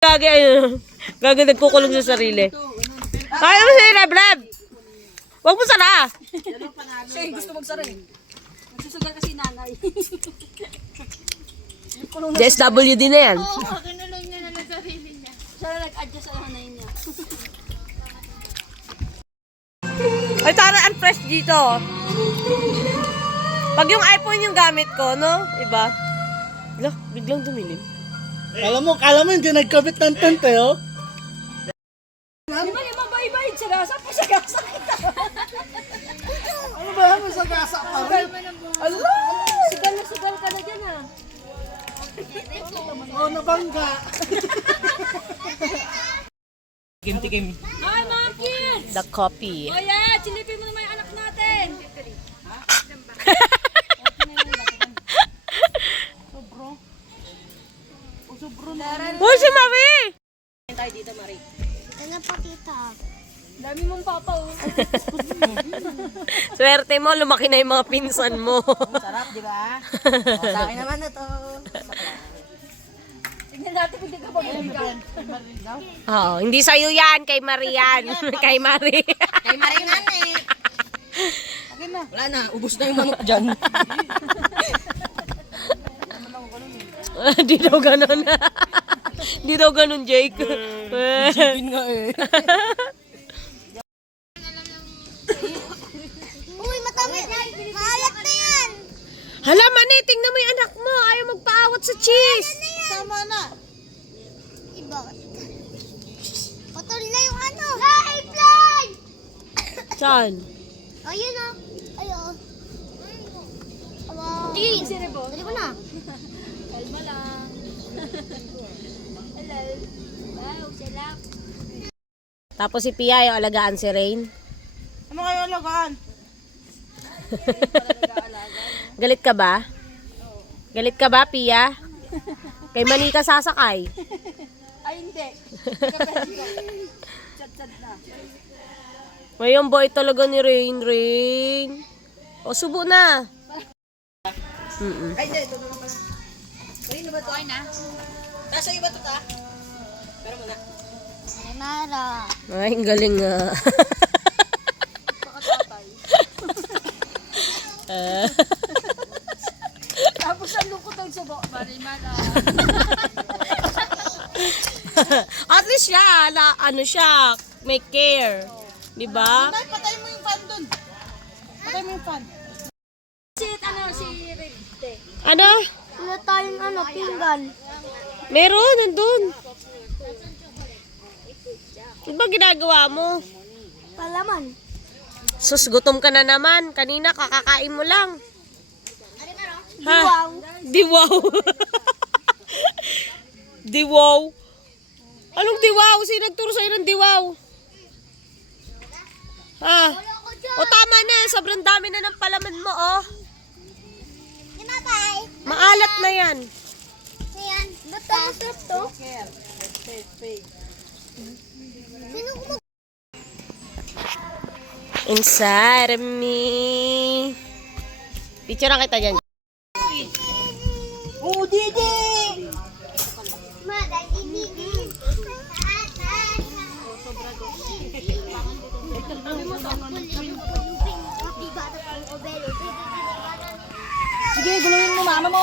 Gagi nagkukulong sa sarili. Kaya mo siya, Rab. Huwag mo sara. Siya yung gusto magsara eh. Nagsusugal kasi nanay. DSWD na yan. Oo, kinulong niya na ng sarili niya. Siya na nag-adjust sa nanay niya. Ay, tara, unpressed dito. Pag yung iPhone yung gamit ko, no? Iba? Loh, biglang dumilim. Kala mo hindi nagkabit ng tent eh, oh. Di ba naman bye-bye? Sagasa pa, sagasa kita. Ano ba yan? May sagasa pa rin. Allah! Sigal na sigal ka na dyan ah. Oh, nabangga. Tikim-tikim. Hi mga kids! The copy. O yan, silipin mo naman yung anak natin. Uy, si Mami! Tayo dito, Marie. Ano pa kita? Dami mong papa oh. Swerte mo, lumaki na yung mga pinsan mo. Sarap, di ba? Sa akin naman na to. Tignan natin kung di ka pag-uligan. Oo, hindi sa'yo yan, kay Marian. Kay Mari. Kay Marie nga eh. Wala na, ubos na yung manok dyan. Di daw ganun. Di daw ganun, Jake. Yun nga eh. Uy, matamis! Maalat na yan! Hala, Mani, tingnan mo yung anak mo. Ayaw magpaawat sa cheese. Tama na! Iba. Patol na yung ano! Fly! Fly! Saan? Ayun o. Ayun. Wow. Tingin! Dali ko na. Kalma lang. Hello. Wow, sarap. Tapos si Pia, yung alagaan si Rain. Ano kayo alagaan? Galit ka ba? Galit ka ba, Pia? Kay Mani ka sasakay. Ay, hindi. Chat-chat na. Ngayon, boy talaga ni Rain. O, subo na. Ay, hindi. Ito naman pala. Kanino ba ito? Okay na. Nasa iba ito ta? Pero muna. Nara. Ay, ang galing nga. Tapos ang lungkot ang subo. Marimala. At least siya, ano siya, may care. Diba? Ay, patay mo yung fan dun. Patay mo yung fan. Si Rente. Ano? Wala tayong ano, pinggan. Meron, nandun. Ano ba ginagawa mo? Palaman. Sus, gutom ka na naman. Kanina, kakakain mo lang. Ha? Wow. Diwaw. Diwaw. Anong diwaw? Sino nagturo sa'yo ng diwaw? Ha? O tama na, sobrang dami na ng palaman mo, oh. Kinatay. Maalat na yan. Ayan. Ba't masarap to? Sino ko Inside of me. Picture kita dyan. Oh, Didi! Sige, gulawin mo mama mo.